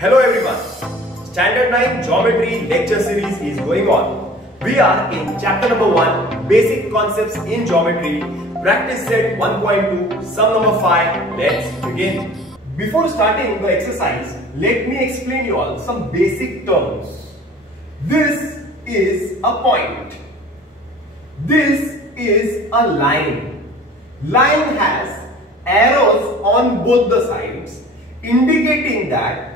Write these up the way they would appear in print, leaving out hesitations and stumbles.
Hello everyone. Standard 9 Geometry lecture series is going on. We are in chapter number 1, Basic Concepts in Geometry, practice set 1.2, sum number 5. Let's begin. Before starting the exercise, let me explain you all some basic terms. This is a point. This is a line. Line has arrows on both the sides, indicating that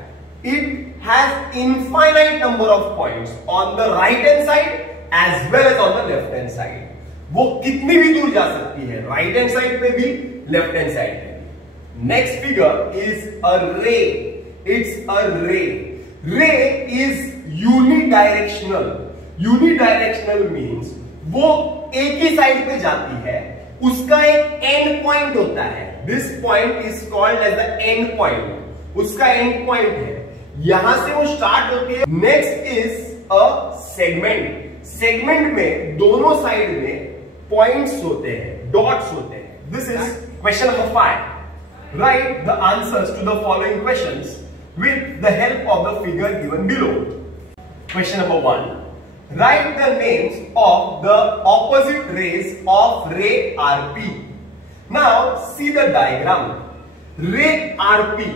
it has infinite number of points on the right hand side as well as on the left hand side. वो कितनी भी दूर जा सकती है, right hand side पे भी, left hand side पे भी. Next figure is a ray. It's a ray. Ray is unidirectional. Unidirectional means वो एक ही साइड पे जाती है, उसका एक एंड पॉइंट होता है. This point is called as the end point. उसका एंड पॉइंट है, यहां से वो स्टार्ट होती है. Next is a segment. Segment में दोनों साइड में पॉइंट्स होते हैं, डॉट्स होते हैं. This is question number 5. Write the answers to the following questions with the help of the figure given below. Question number 1. Write the names of the opposite rays of ray RP. Now see the diagram. Ray RP.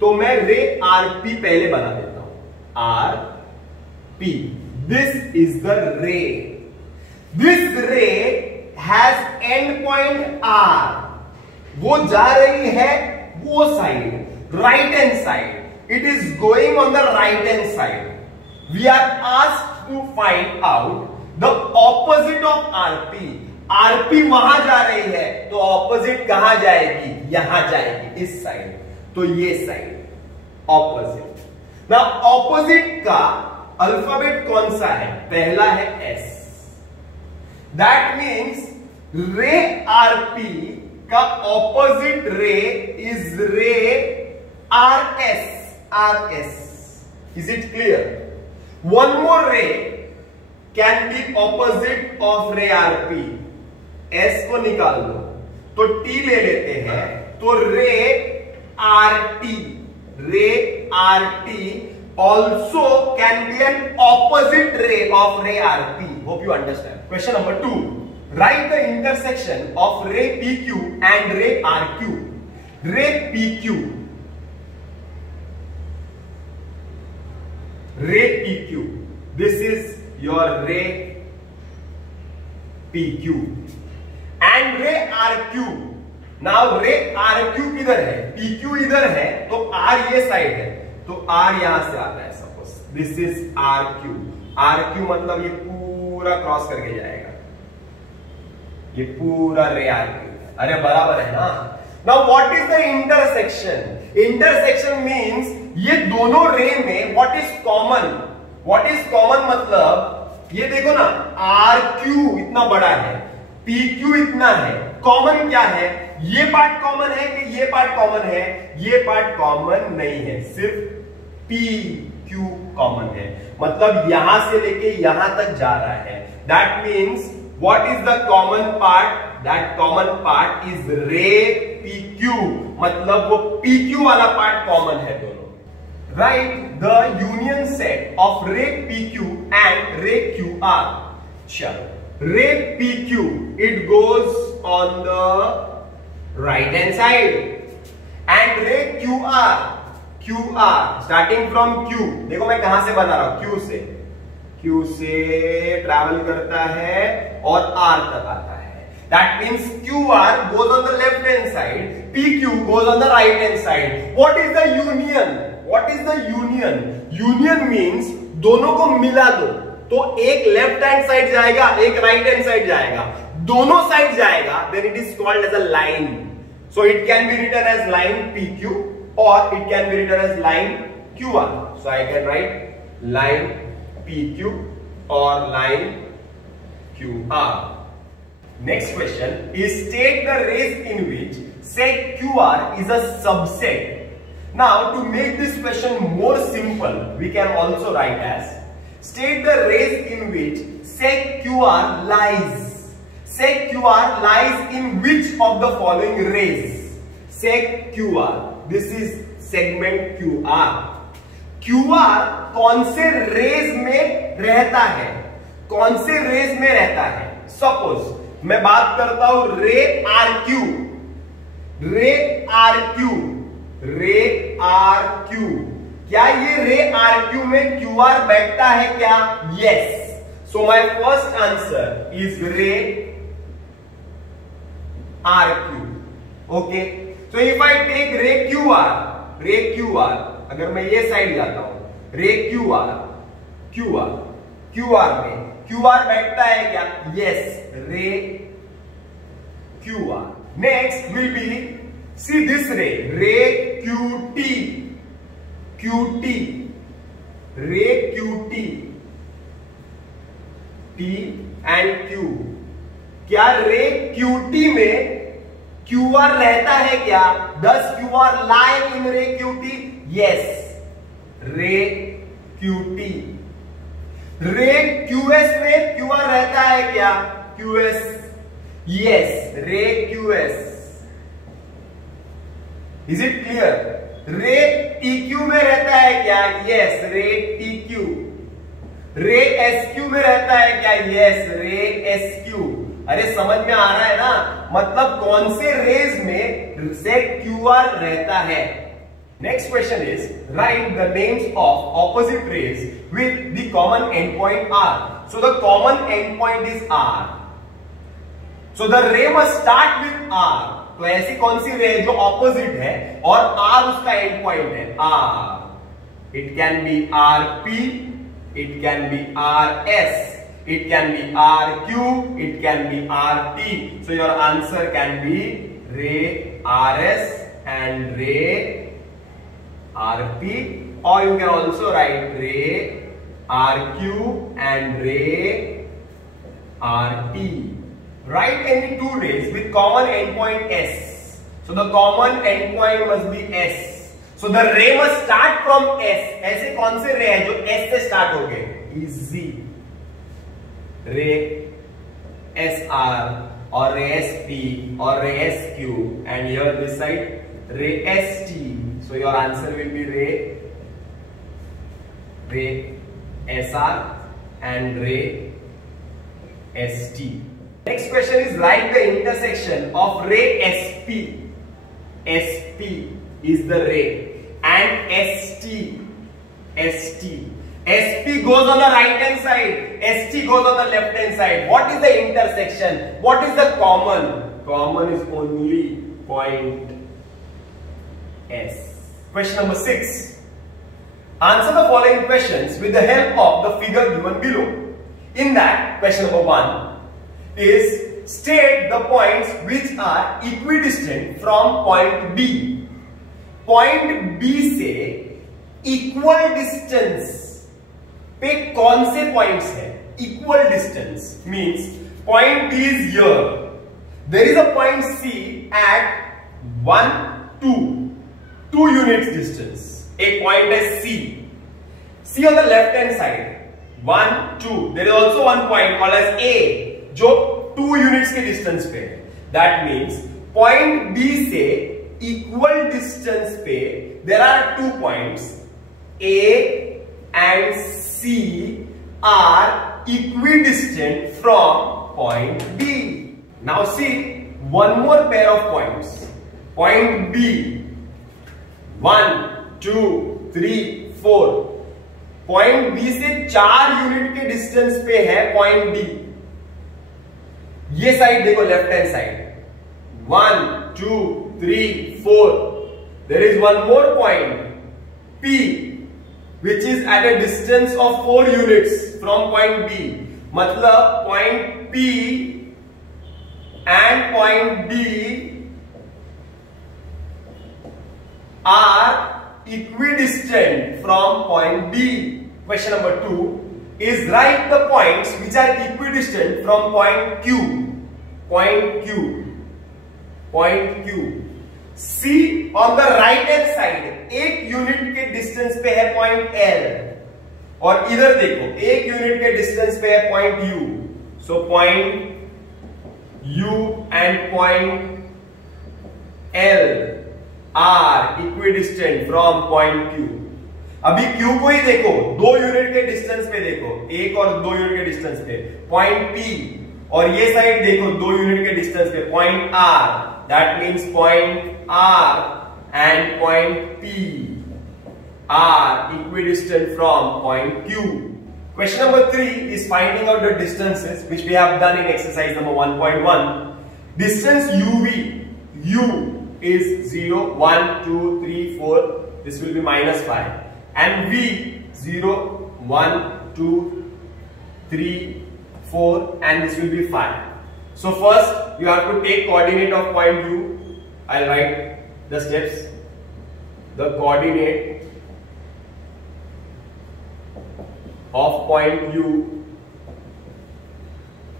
तो मैं ray RP पहले बना देता हूं. RP. This is the ray. This ray has end point R. वो जा रही है वो side, right hand side. It is going on the right hand side. We are asked to find out the opposite of RP. RP वहां जा रही है, तो ऑपोजिट कहां जाएगी? यहां जाएगी, इस साइड. तो ये साइड ऑपोजिट. ना ऑपोजिट का अल्फाबेट कौन सा है? पहला है S. That means रे RP का ऑपोजिट रे इज रे RS. RS. Is it clear? One more ray can be opposite of ray RP. S को निकाल दो तो T ले लेते हैं, तो रे RT. रे RT also can be an opposite ray of ray RP. Hope you understand. Question number 2. Write the intersection of ray PQ and ray RQ. Ray PQ. Ray PQ. This is your ray PQ and ray RQ. Now ray RQ किधर है? PQ इधर है, तो R ये side है, तो R यहां से आता है. Suppose this is RQ. RQ मतलब ये पूरा क्रॉस करके जाएगा, ये पूरा रे RQ. अरे बराबर है ना? Now what is the intersection? Intersection means ये दोनों रे में what is common? What is common मतलब ये देखो ना, RQ इतना बड़ा है, PQ इतना है. कॉमन क्या है? ये पार्ट कॉमन है कि ये पार्ट कॉमन है? ये पार्ट कॉमन नहीं है, सिर्फ PQ कॉमन है. मतलब यहां से लेके यहां तक जा रहा है. That means what is the common part? That common part is ray PQ. मतलब वो PQ वाला पार्ट कॉमन है दोनों. Write the union set of ray PQ and ray QR. चलो, ray PQ it goes on the right hand side and ray QR starting from Q. देखो मैं कहां से बना रहा हूं? Q से ट्रैवल करता है और R तक आता है. That means QR goes on the left hand side, PQ goes on the right hand side. What is the union? What is the union? Union means दोनों को मिला दो, तो एक लेफ्ट हैंड साइड जाएगा, एक राइट हैंड साइड जाएगा, दोनों साइड जाएगा, then it is called as a line. So it can be written as line PQ or it can be written as line QR. So I can write line PQ or line QR. Next question is state the rays in which set QR is a subset. Now to make this question more simple, we can also write as state the rays in which sec QR lies. Sec QR lies in which of the following rays? Sec QR. This is segment QR. QR कौन से raise में रहता है, कौन से raise में रहता है। सपोज मैं बात करता हूं रे आर क्यू, रे आर क्यू, रे आर क्यू, क्या ये रे आर क्यू में QR बैठता है क्या? Yes. So my first answer is ray R Q. Okay, so if I take ray Q R, अगर मैं ये साइड जाता हूं रे क्यू आर में QR बैठता है क्या? Yes, ray Q R. Next will be see this ray QT, ray QT, T and Q, क्या रे QT में QR रहता है क्या? Does QR lie in रे QT? Yes, रे QT। रे QS में QR रहता है क्या? QS, yes, रे QS। Is it clear? रे TQ में रहता है क्या? Yes, रे TQ। रे SQ में रहता है क्या? Yes, रे SQ। अरे समझ में आ रहा है ना, मतलब कौन से रेज में से QR रहता है। Next question is write the names of opposite rays with the common end point R. So the common end point is R. So the ray must start with R. तो ऐसी कौन सी रे जो opposite है और R उसका end point है? R. It can be RP, it can be RS, it can be RQ, it can be RT. So your answer can be ray RS and ray RP, or you can also write ray RQ and ray RT. Write any two rays with common endpoint S. So the common endpoint must be S. So the ray must start from S. ऐसे कौन से रे हैं जो S से start हो गए? Easy. रे SR or रे SP or रे SQ, and here this side ray ST. So your answer will be ray SR and ray ST. Next question is write the intersection of ray SP. SP is the ray and ST. SP goes on the right hand side, ST goes on the left hand side. What is the intersection? What is the common? Common is only point S. Question number 6. Answer the following questions with the help of the figure given below. In that, question number 1 is state the points which are equidistant from point B. Point B से equal distance पे कौन से points है? Equal distance means point B is here, there is a point C at 1 2 units distance. एक point है C on the left hand side 1 2, there is also one point called as A जो 2 units के distance पे है। That means point B से equal distance पे there are 2 points A and C are equidistant from point B. Now see one more pair of points. Point B 1 2 3 4. Point B से 4 unit के distance पे है point D. ये side देखो left hand side 1 2 3 4. There is one more point P which is at a distance of 4 units from point B. मतलब point P and point D are equidistant from point B. Question number 2 is write the points which are equidistant from point Q. Point Q. Point Q. C on the right hand side एक unit के distance पे है point L, और इधर देखो एक unit के distance पे है point U. So point U and point L are equidistant from point Q. अभी Q को ही देखो, 2 यूनिट के डिस्टेंस पे देखो, 1 और 2 यूनिट के डिस्टेंस पे पॉइंट P, और ये साइड देखो 2 यूनिट के डिस्टेंस पे point R, that means point R and point P are equidistant from point Q. Question number 3 is finding out the distances which we have done in exercise number 1.1. Distance UV, U is 0, 1, 2, 3, 4, this will be -5, and V 0, 1, 2, 3, 4, and this will be 5. So first you have to take coordinate of point U. I'll write the steps. The coordinate of point U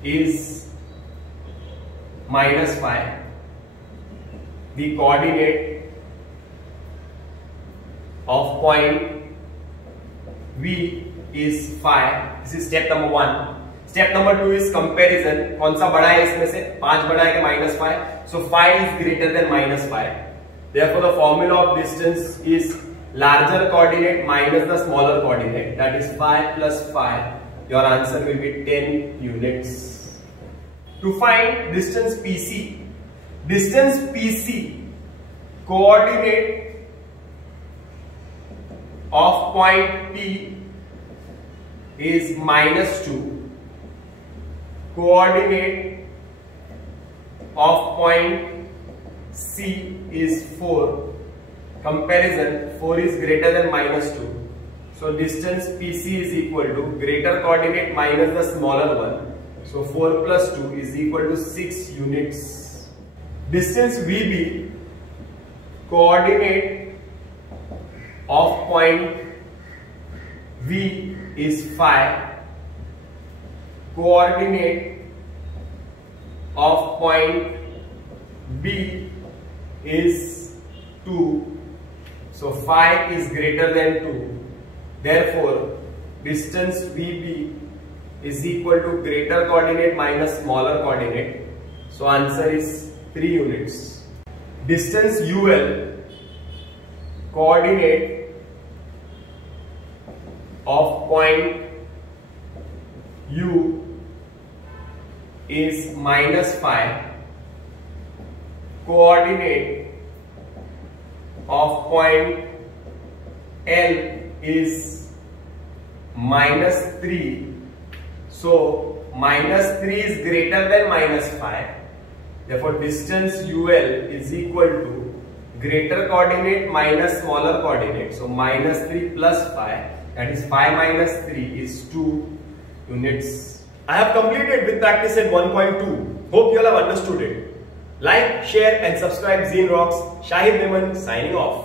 is -5. The coordinate of point V is 5. This is step number 1. Step number 2 is comparison. कौन सा बड़ा है इसमें से? 5 बड़ा है कि -5? So 5 is greater than -5. Therefore, the formula of distance is larger coordinate minus the smaller coordinate. That is 5 plus 5. Your answer will be 10 units. To find distance PC, coordinate of point P is -2. Coordinate of point C is 4. Comparison, 4 is greater than -2. So distance PC is equal to greater coordinate minus the smaller one. So 4 plus 2 is equal to 6 units. Distance VB, coordinate of point V is 5. Coordinate of point B is 2. So 5 is greater than 2. Therefore, distance VB is equal to greater coordinate minus smaller coordinate. So answer is 3 units. Distance UL, coordinate of point U is -5. Coordinate of point L is -3. So -3 is greater than -5. Therefore distance UL is equal to greater coordinate minus smaller coordinate. So -3 plus 5, that is 5 minus 3 is 2 units. I have completed with practice set 1.2. Hope you all have understood it. Like, share and subscribe Zine Rocks. Shahid Memon signing off.